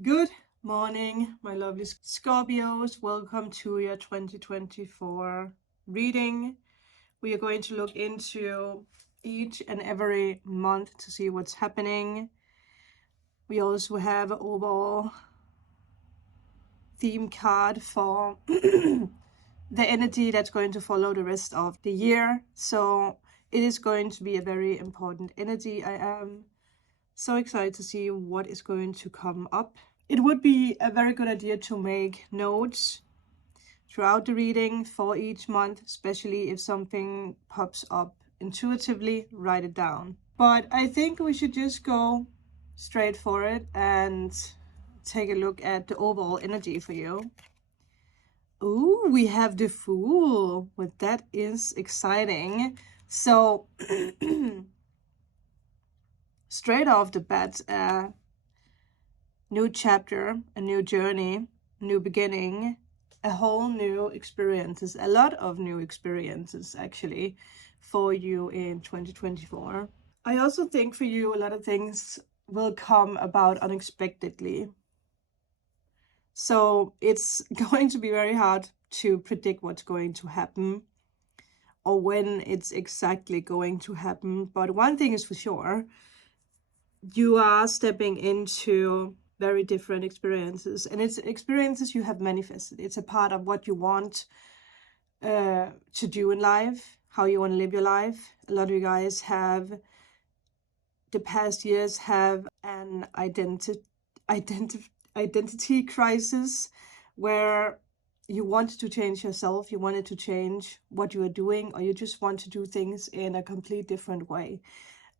Good morning, my lovely Scorpios. Welcome to your 2024 reading. We are going to look into each and every month to see what's happening. We also have an overall theme card for the energy that's going to follow the rest of the year. So it is going to be a very important energy. I am so excited to see what is going to come up. It would be a very good idea to make notes throughout the reading for each month, especially if something pops up intuitively, write it down. But I think we should just go straight for it and take a look at the overall energy for you. Ooh, we have the Fool. Well, that is exciting. So, straight off the bat, new chapter, a new journey, new beginning, a whole new experiences, a lot of new experiences actually for you in 2024. I also think for you a lot of things will come about unexpectedly. So it's going to be very hard to predict what's going to happen or when it's exactly going to happen. But one thing is for sure, you are stepping into very different experiences, and it's experiences you have manifested. It's a part of what you want to do in life, how you want to live your life. A lot of you guys have the past years have an identity crisis where you wanted to change yourself, you wanted to change what you are doing, or you just want to do things in a complete different way.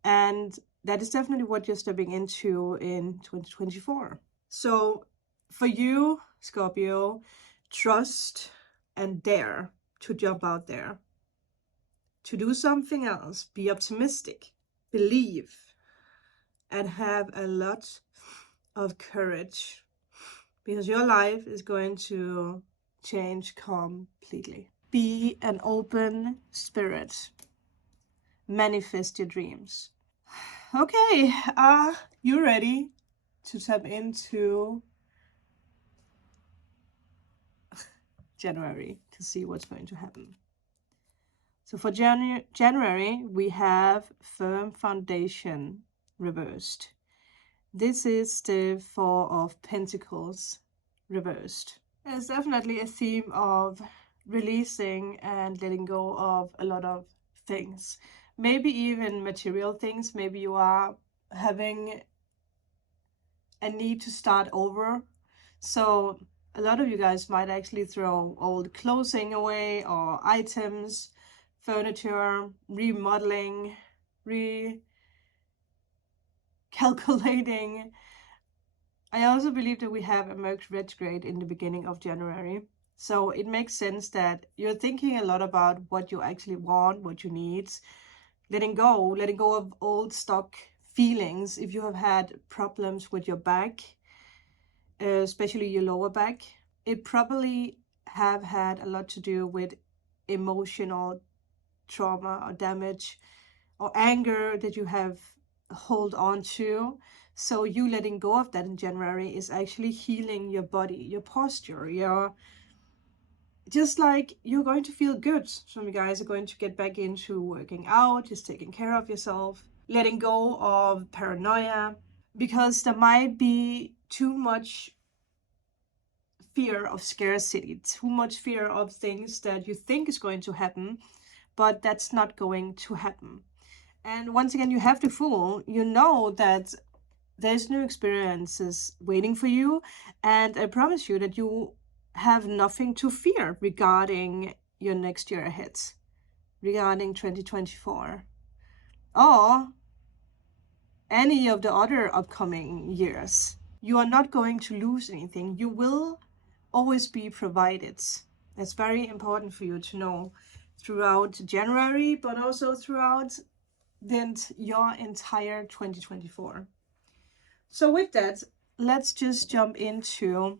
And that is definitely what you're stepping into in 2024. So for you, Scorpio, trust and dare to jump out there, to do something else, be optimistic, believe, and have a lot of courage, because your life is going to change completely. Be an open spirit. Manifest your dreams. Okay, are you ready to tap into January to see what's going to happen? So for January, we have Firm Foundation reversed. This is the Four of Pentacles reversed. There's definitely a theme of releasing and letting go of a lot of things. Maybe even material things. Maybe you are having a need to start over. So a lot of you guys might actually throw old clothing away, or items, furniture, remodeling, recalculating. I also believe that we have a Mercury retrograde in the beginning of January. So it makes sense that you're thinking a lot about what you actually want, what you need, letting go of old stock feelings. If you have had problems with your back, especially your lower back, it probably have had a lot to do with emotional trauma or damage or anger that you have hold on to. So you letting go of that in January is actually healing your body, your posture, your just like you're going to feel good. Some of you guys are going to get back into working out, just taking care of yourself, letting go of paranoia, because there might be too much fear of scarcity, too much fear of things that you think is going to happen, but that's not going to happen. And once again, you have the Fool. You know that there's new experiences waiting for you, and I promise you that you have nothing to fear regarding your next year ahead, regarding 2024, or any of the other upcoming years. You are not going to lose anything. You will always be provided. That's very important for you to know throughout January, but also throughout your entire 2024. So with that, let's just jump into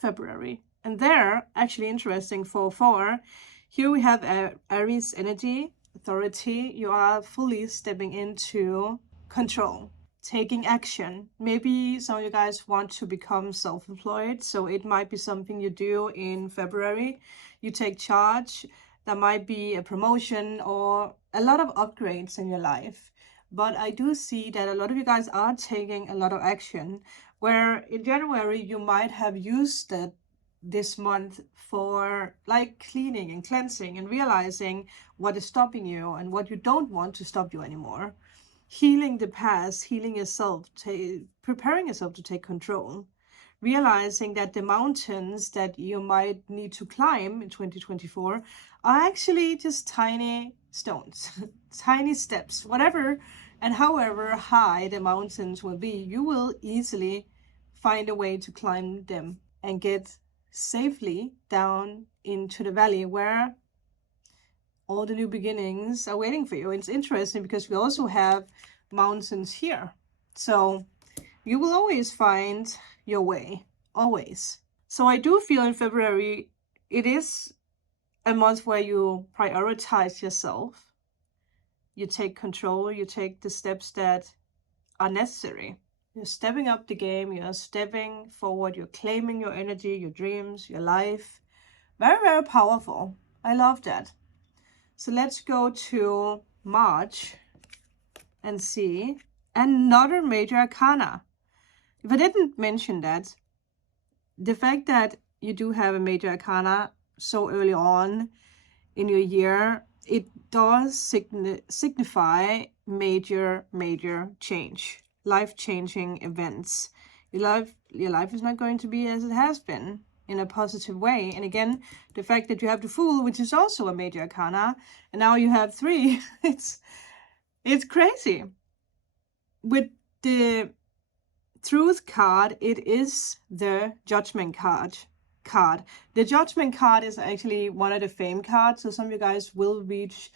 February. And there, actually interesting, 4-4. Here we have Aries energy, authority. You are fully stepping into control. taking action. Maybe some of you guys want to become self-employed, so it might be something you do in February. You take charge. There might be a promotion or a lot of upgrades in your life. But I do see that a lot of you guys are taking a lot of action, where in January you might have used it this month for like cleaning and cleansing and realizing what is stopping you and what you don't want to stop you anymore. Healing the past, healing yourself, preparing yourself to take control, realizing that the mountains that you might need to climb in 2024 are actually just tiny stones, tiny steps, whatever and however high the mountains will be, you will easily find a way to climb them and get safely down into the valley where all the new beginnings are waiting for you. It's interesting because we also have mountains here. So you will always find your way, always. So I do feel in February, it is a month where you prioritize yourself. You take control, you take the steps that are necessary. You're stepping up the game, you're stepping forward, you're claiming your energy, your dreams, your life. Very, very powerful. I love that. So let's go to March and see another major arcana. If I didn't mention that, the fact that you do have a major arcana so early on in your year, it does signify major change, life-changing events. Your life is not going to be as it has been in a positive way. And again, the fact that you have the Fool, which is also a major arcana, and now you have 3, it's crazy. With the Truth card, it is the Judgment card. The Judgment card is actually one of the Fame cards, so some of you guys will reach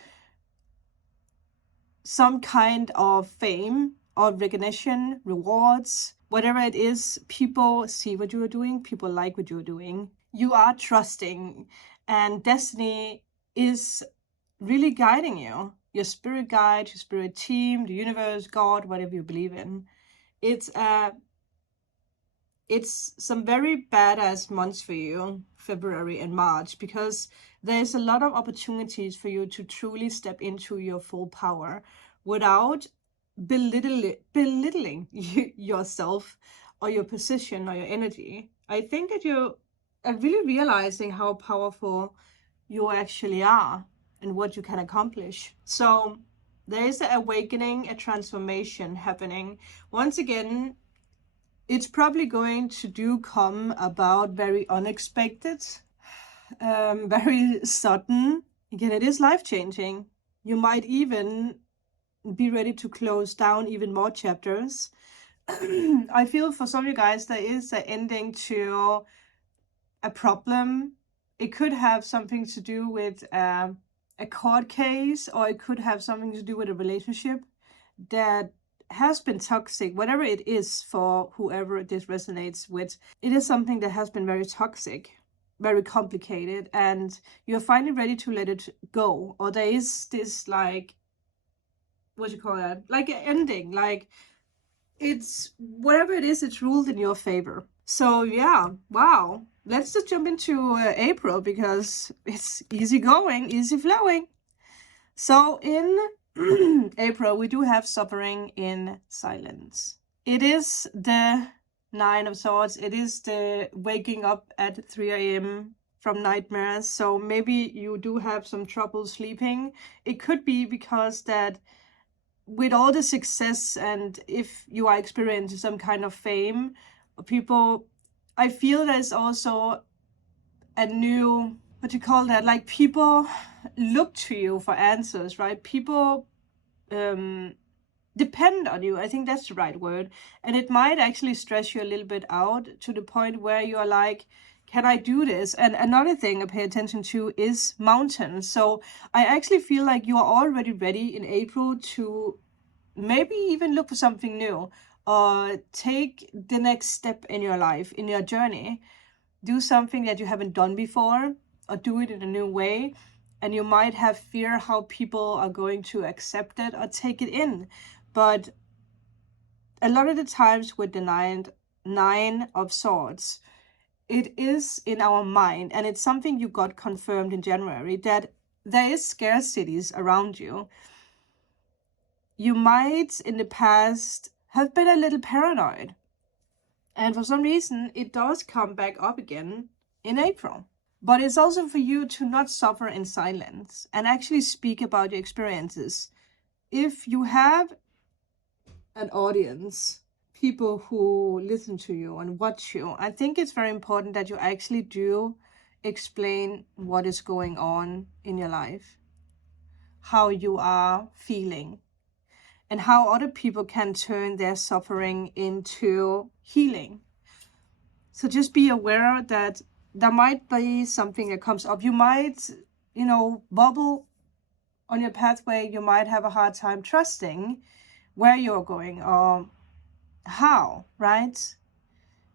some kind of fame or recognition, rewards, whatever it is. People see what you are doing, people like what you're doing. You are trusting, and destiny is really guiding you. Your spirit guide, your spirit team, the universe, God, whatever you believe in. It's some very badass months for you, February and March, because there's a lot of opportunities for you to truly step into your full power without belittling yourself or your position or your energy. I think that you are really realizing how powerful you actually are and what you can accomplish. So there is an awakening, a transformation happening. Once again, it's probably going to come about very unexpected, very sudden. Again, it is life-changing. You might even be ready to close down even more chapters. I feel for some of you guys, there is an ending to a problem. It could have something to do with a court case, or it could have something to do with a relationship that has been toxic. Whatever it is, for whoever this resonates with, it is something that has been very toxic, very complicated, and you're finally ready to let it go. Or there is this, like, what do you call that, like an ending, like it's whatever it is, it's ruled in your favor. So yeah, wow, let's just jump into April, because it's easy going, easy flowing. So in April, we do have suffering in silence. It is the 9 of Swords. It is the waking up at 3 a.m. from nightmares. So maybe you do have some trouble sleeping. It could be because that with all the success, and if you are experiencing some kind of fame, people, I feel there's also a new, what do you call that, like people look to you for answers, right? People depend on you. I think that's the right word. And it might actually stress you a little bit out to the point where you're like, can I do this? And another thing I pay attention to is mountains. So I actually feel like you are already ready in April to maybe even look for something new, or take the next step in your life, in your journey. Do something that you haven't done before, or do it in a new way. And you might have fear how people are going to accept it or take it in. But a lot of the times with the nine of swords, it is in our mind, and it's something you got confirmed in January, that there is scarcities around you. You might in the past have been a little paranoid, and for some reason it does come back up again in April. But it's also for you to not suffer in silence and actually speak about your experiences. If you have an audience, people who listen to you and watch you, I think it's very important that you actually do explain what is going on in your life, how you are feeling, and how other people can turn their suffering into healing. So just be aware that there might be something that comes up. You might, bubble on your pathway. You might have a hard time trusting where you're going or how, right?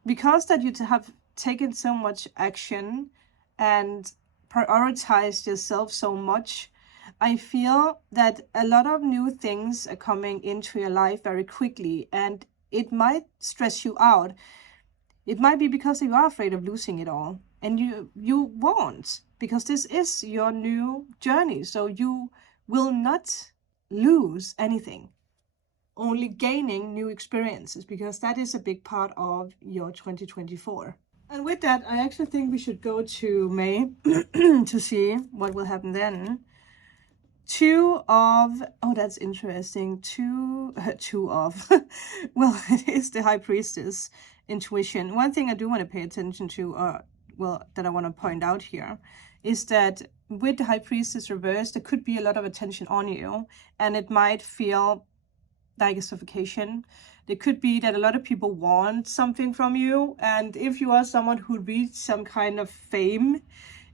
Because that you have taken so much action and prioritized yourself so much, I feel that a lot of new things are coming into your life very quickly, and it might stress you out. It might be because you are afraid of losing it all, and you won't, because this is your new journey. So you will not lose anything, only gaining new experiences, because that is a big part of your 2024. And with that, I actually think we should go to May to see what will happen then. Oh, that's interesting. Two of, well, it is the High Priestess, intuition. One thing I do want to pay attention to, that I want to point out here, is that with the High Priestess reversed, there could be a lot of attention on you, and it might feel like a suffocation. There could be that a lot of people want something from you, and if you are someone who reads some kind of fame,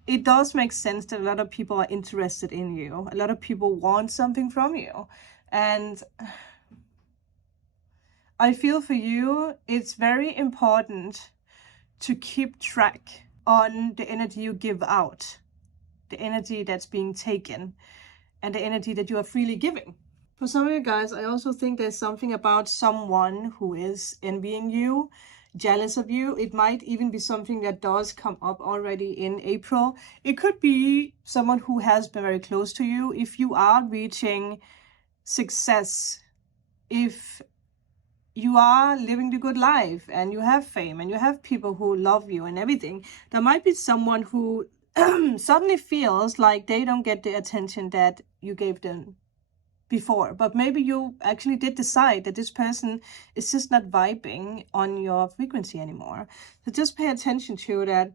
it does make sense that a lot of people are interested in you. A lot of people want something from you. And I feel for you, it's very important to keep track on the energy you give out, the energy that's being taken, and the energy that you are freely giving. For some of you guys, I also think there's something about someone who is envying you, jealous of you. It might even be something that does come up already in April. It could be someone who has been very close to you. If you are reaching success, if you are living the good life and you have fame and you have people who love you and everything, there might be someone who suddenly feels like they don't get the attention that you gave them before. But maybe you actually did decide that this person is just not vibing on your frequency anymore. So just pay attention to that.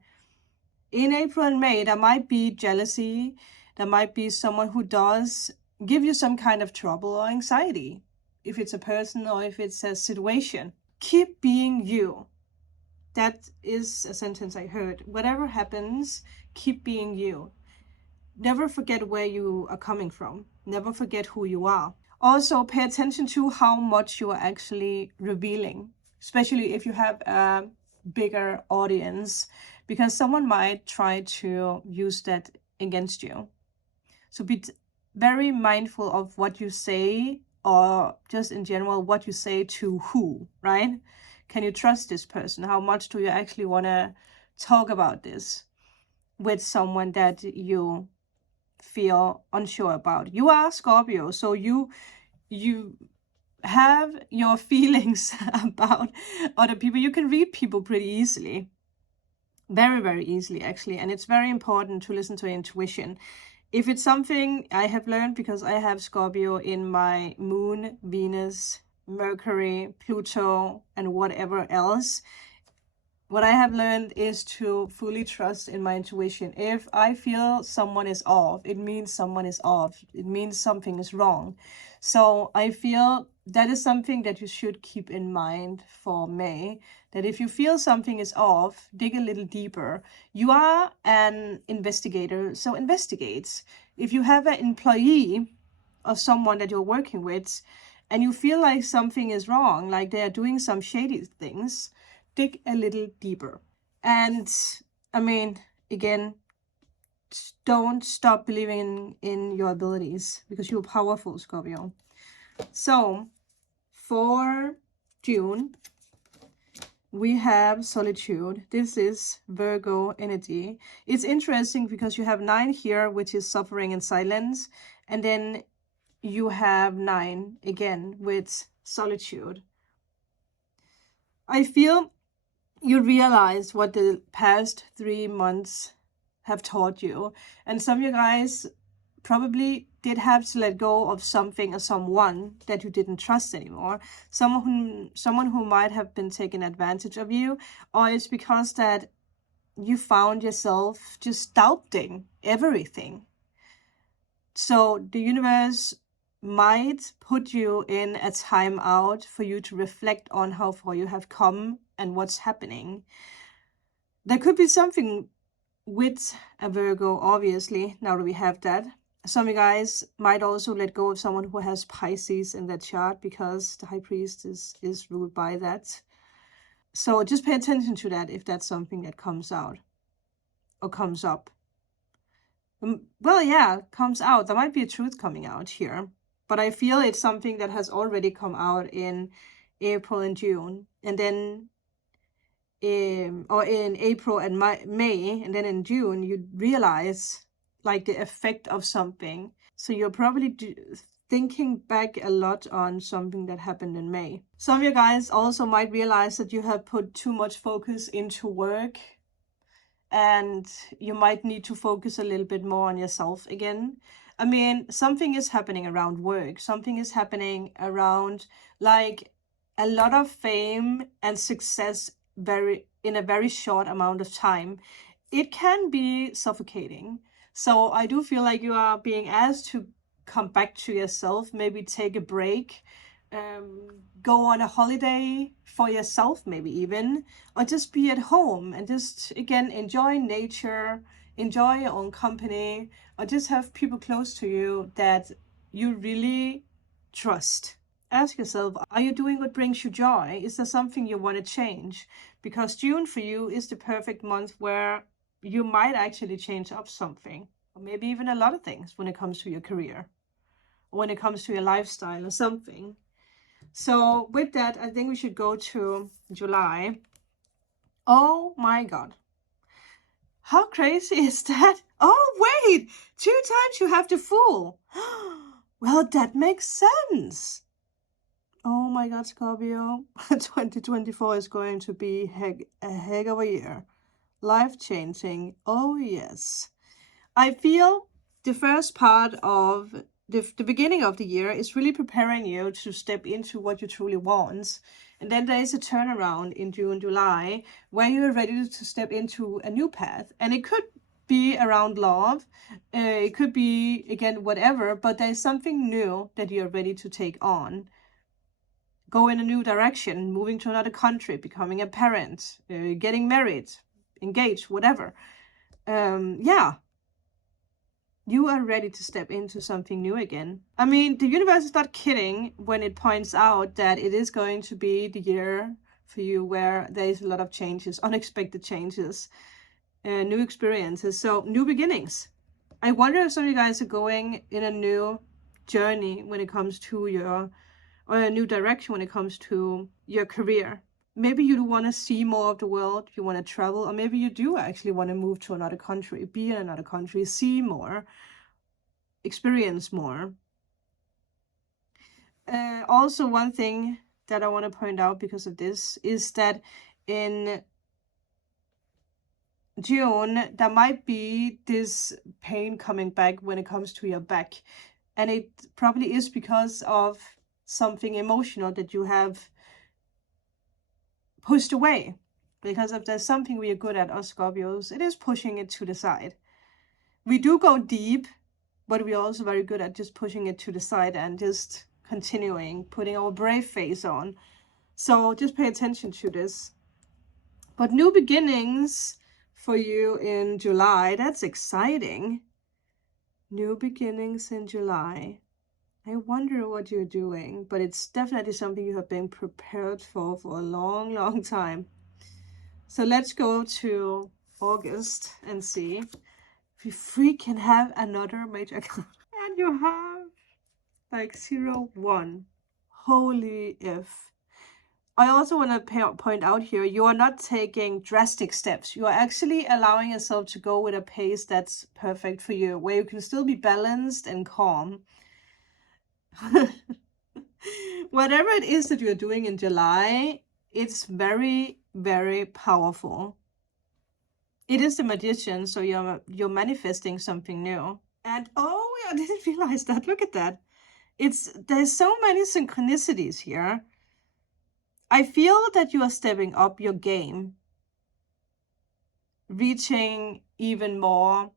In April and May, there might be jealousy. There might be someone who does give you some kind of trouble or anxiety, if it's a person or if it's a situation. Keep being you. That is a sentence I heard. Whatever happens, keep being you. Never forget where you are coming from. Never forget who you are. Also, pay attention to how much you are actually revealing, especially if you have a bigger audience, because someone might try to use that against you. So be very mindful of what you say, or just in general, what you say to who, right? Can you trust this person? How much do you actually want to talk about this with someone that you feel unsure about? You are Scorpio, so you have your feelings about other people. You can read people pretty easily, very, very easily actually, and it's very important to listen to your intuition. If it's something I have learned, because I have Scorpio in my moon, Venus, Mercury, Pluto, and whatever else, what I have learned is to fully trust in my intuition. If I feel someone is off, it means someone is off. It means something is wrong. So I feel that is something that you should keep in mind for May, that if you feel something is off, dig a little deeper. You are an investigator, so investigate. If you have an employee or someone that you're working with and you feel like something is wrong, like they are doing some shady things, dig a little deeper. And I mean, again, don't stop believing in your abilities, because you're powerful, Scorpio. So for June, we have solitude. This is Virgo energy. It's interesting because you have 9 here, which is suffering and silence. And then you have 9 again with solitude. I feel you realize what the past 3 months have taught you. And some of you guys probably did have to let go of something or someone that you didn't trust anymore. Someone who might have been taking advantage of you, or it's because that you found yourself just doubting everything. So the universe might put you in a time out for you to reflect on how far you have come and what's happening. There could be something with a Virgo, obviously, now that we have that. Some of you guys might also let go of someone who has Pisces in their chart because the High Priest is ruled by that. So just pay attention to that if that's something that comes out or comes up. Well, yeah, comes out. There might be a truth coming out here. But I feel it's something that has already come out in April and June. And then or in April and May, and then in June, you realize like the effect of something. So you're probably thinking back a lot on something that happened in May. Some of you guys also might realize that you have put too much focus into work, and you might need to focus a little bit more on yourself again. I mean, something is happening around work. Something is happening around like a lot of fame and success in a very short amount of time. It can be suffocating. So I do feel like you are being asked to come back to yourself, maybe take a break, go on a holiday for yourself, maybe even, or just be at home and just, again, enjoy nature, enjoy your own company, or just have people close to you that you really trust. Ask yourself, are you doing what brings you joy? Is there something you want to change? Because June for you is the perfect month where you might actually change up something, or maybe even a lot of things when it comes to your career, or when it comes to your lifestyle or something. So with that, I think we should go to July. Oh my God. How crazy is that? Oh, wait, 2 times you have the Fool. Well, that makes sense. Oh my God, Scorpio. 2024 is going to be a heck of a year. Life-changing. Oh, yes. I feel the first part of the beginning of the year is really preparing you to step into what you truly want. And then there is a turnaround in June, July, where you're ready to step into a new path. And it could be around love. It could be, again, whatever, but there's something new that you're ready to take on. Go in a new direction, moving to another country, becoming a parent, getting married, engaged, whatever. Yeah. You are ready to step into something new again. I mean, the universe is not kidding when it points out that it is going to be the year for you where there is a lot of changes, unexpected changes, new experiences, so new beginnings. I wonder if some of you guys are going in a new journey when it comes to your, or a new direction when it comes to your career. Maybe you want to see more of the world, you want to travel, or maybe you do actually want to move to another country, be in another country, see more, experience more. Also, one thing that I want to point out because of this is that in June, there might be this pain coming back when it comes to your back. And it probably is because of something emotional that you have pushed away. Because if there's something we are good at, us Scorpios, it is pushing it to the side. We do go deep, but we're also very good at just pushing it to the side and just continuing, putting our brave face on. So just pay attention to this. But new beginnings for you in July, that's exciting. New beginnings in July. I wonder what you're doing, but it's definitely something you have been prepared for a long, long time. So let's go to August and see if we freaking have another major account. And you have like 0, 1. Holy if. I also want to point out here, you are not taking drastic steps. You are actually allowing yourself to go with a pace that's perfect for you, where you can still be balanced and calm. Whatever it is that you're doing in July, it's very, very powerful. It is the Magician, so you're manifesting something new. And oh, I didn't realize that. Look at that. There's so many synchronicities here. I feel that you are stepping up your game, reaching even more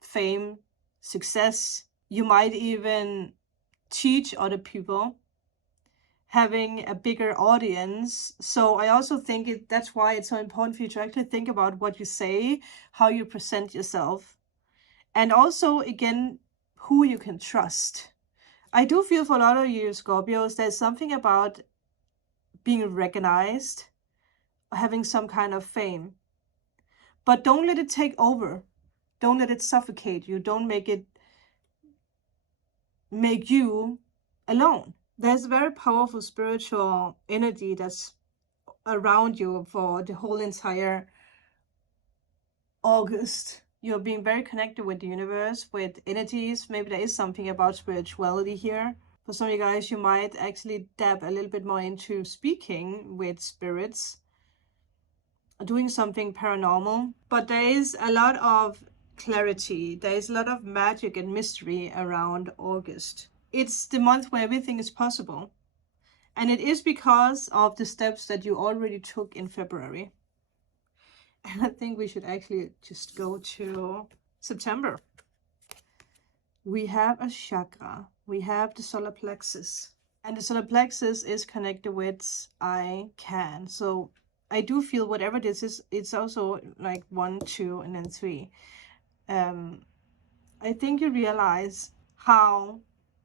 fame, success. You might even teach other people, having a bigger audience. So I also think that's why it's so important for you to actually think about what you say, how you present yourself, and also, again, who you can trust. I do feel for a lot of you Scorpios, there's something about being recognized, having some kind of fame. But don't let it take over. Don't let it suffocate you. Don't make it make you alone. There's a very powerful spiritual energy that's around you for the whole entire August. You're being very connected with the universe, with energies. Maybe there is something about spirituality here. For some of you guys, you might actually dab a little bit more into speaking with spirits, doing something paranormal. But there is a lot of clarity. There is a lot of magic and mystery around August. It's the month where everything is possible. And it is because of the steps that you already took in February. And I think we should actually just go to September. We have a chakra. We have the solar plexus. And the solar plexus is connected with I can. So I do feel whatever this is, it's also like 1, 2, and then 3. I think you realize how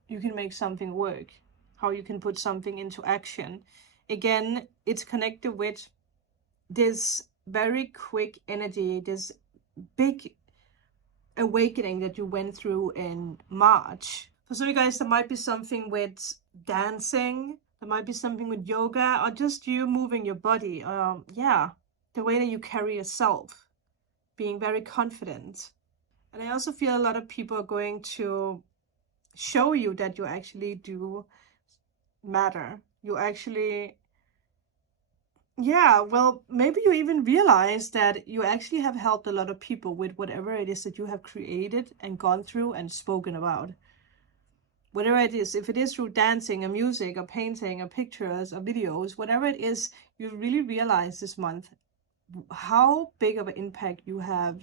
you can make something work, how you can put something into action. Again, it's connected with this very quick energy, this big awakening that you went through in March. For some of you guys, there might be something with dancing, there might be something with yoga, or just you moving your body. Yeah, the way that you carry yourself, being very confident. And I also feel a lot of people are going to show you that you actually do matter. You actually, yeah, well, maybe you even realize that you actually have helped a lot of people with whatever it is that you have created and gone through and spoken about. Whatever it is, if it is through dancing or music or painting or pictures or videos, whatever it is, you really realize this month how big of an impact you have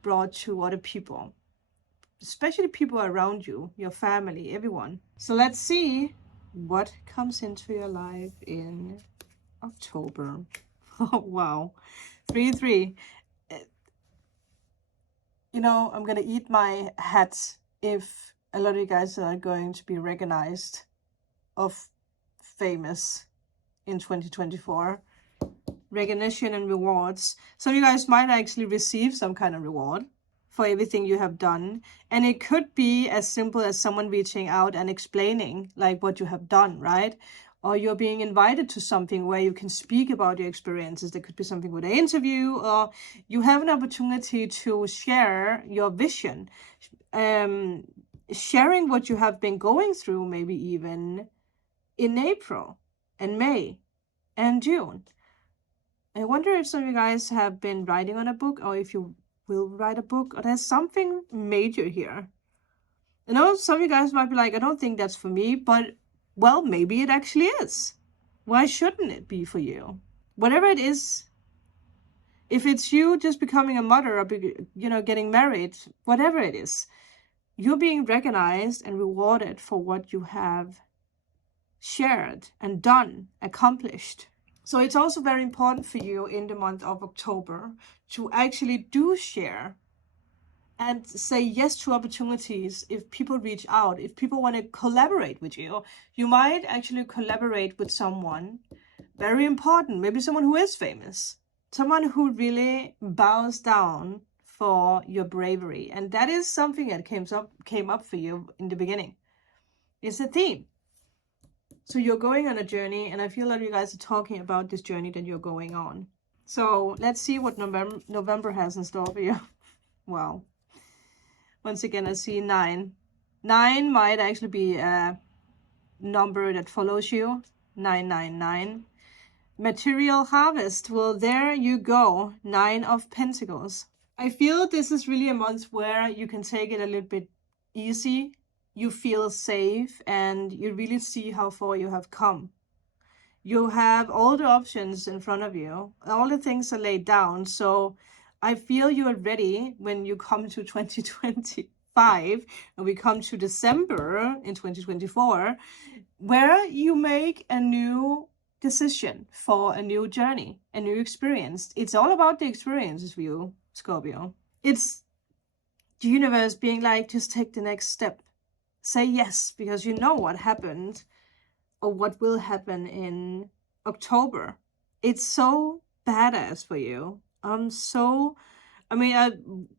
brought to other people, especially people around you, your family, everyone. So let's see what comes into your life in October. Oh, wow. 3-3. You know, I'm gonna eat my hat if a lot of you guys are going to be recognized of famous in 2024. Recognition and rewards. Some of you guys might actually receive some kind of reward for everything you have done. And it could be as simple as someone reaching out and explaining like what you have done, right? Or you're being invited to something where you can speak about your experiences. There could be something with an interview, or you have an opportunity to share your vision. Sharing what you have been going through, maybe even in April and May and June. I wonder if some of you guys have been writing on a book, or if you will write a book, or there's something major here. I know some of you guys might be like, I don't think that's for me, but well, maybe it actually is. Why shouldn't it be for you? Whatever it is, if it's you just becoming a mother or, you know, getting married, whatever it is, you're being recognized and rewarded for what you have shared and done, accomplished. So it's also very important for you in the month of October to actually do share and say yes to opportunities. If people reach out, if people want to collaborate with you, you might actually collaborate with someone very important, maybe someone who is famous, someone who really bows down for your bravery. And that is something that came up for you in the beginning. It's a theme. So you're going on a journey, and I feel like you guys are talking about this journey that you're going on. So let's see what November has in store for you. Wow. Once again, I see 9. 9 might actually be a number that follows you. 999. Material harvest. Well, there you go. 9 of Pentacles. I feel this is really a month where you can take it a little bit easy. You feel safe and you really see how far you have come. You have all the options in front of you. All the things are laid down. So I feel you are ready when you come to 2025 and we come to December in 2024, where you make a new decision for a new journey, a new experience. It's all about the experiences for you, Scorpio. It's the universe being like, just take the next step. Say yes, because you know what happened or what will happen in October. It's so badass for you. I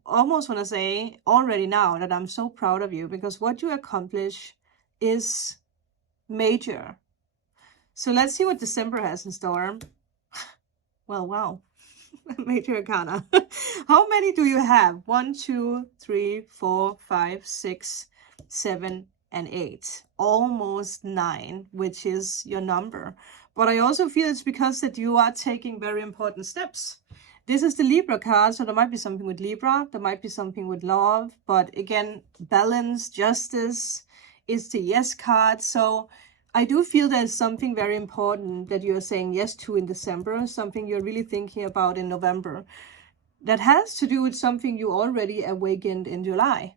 almost want to say already now that I'm so proud of you, because what you accomplish is major. So let's see what December has in store. Well, wow. Major Arcana. How many do you have? 1, 2, 3, 4, 5, 6, 7, and 8. Almost 9, which is your number. But I also feel it's because that you are taking very important steps. This is the Libra card, so there might be something with Libra. There might be something with love. But again, balance, justice is the yes card. So I do feel there's something very important that you're saying yes to in December, something you're really thinking about in November, that has to do with something you already awakened in July.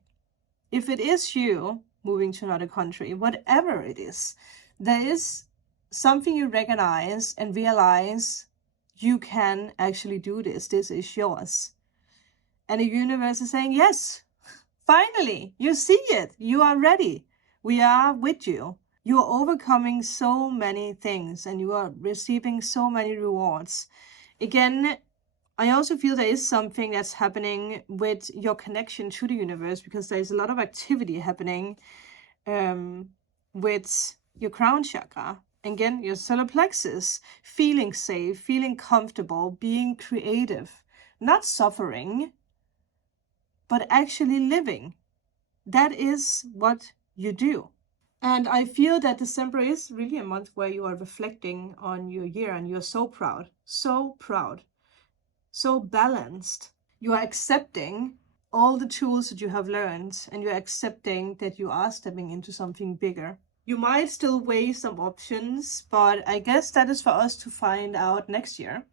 If it is you moving to another country, whatever it is, there is something you recognize and realize you can actually do this. This is yours. And the universe is saying, yes, finally, you see it. You are ready. We are with you. You are overcoming so many things and you are receiving so many rewards. Again, I also feel there is something that's happening with your connection to the universe, because there's a lot of activity happening with your crown chakra. Again, your solar plexus, feeling safe, feeling comfortable, being creative, not suffering, but actually living. That is what you do. And I feel that December is really a month where you are reflecting on your year and you're so proud, so balanced. You are accepting all the tools that you have learned, and you're accepting that you are stepping into something bigger. You might still weigh some options, but I guess that is for us to find out next year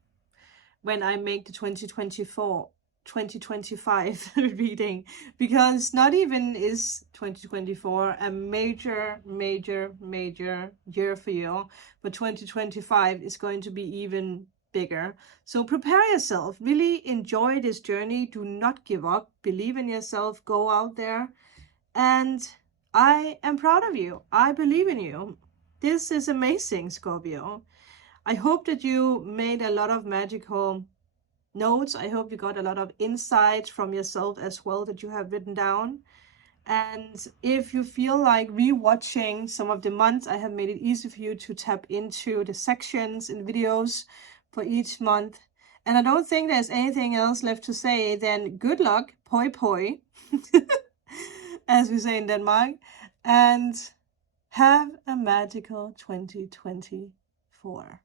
when I make the 2025 reading, because not even is 2024 a major year for you, but 2025 is going to be even bigger. So prepare yourself, really enjoy this journey, do not give up, believe in yourself, go out there, and I am proud of you. I believe in you. This is amazing, Scorpio. I hope that you made a lot of magical notes. I hope you got a lot of insights from yourself as well that you have written down. And if you feel like rewatching some of the months, I have made it easy for you to tap into the sections and videos for each month. And I don't think there's anything else left to say than good luck, poi poi, as we say in Denmark, and have a magical 2024.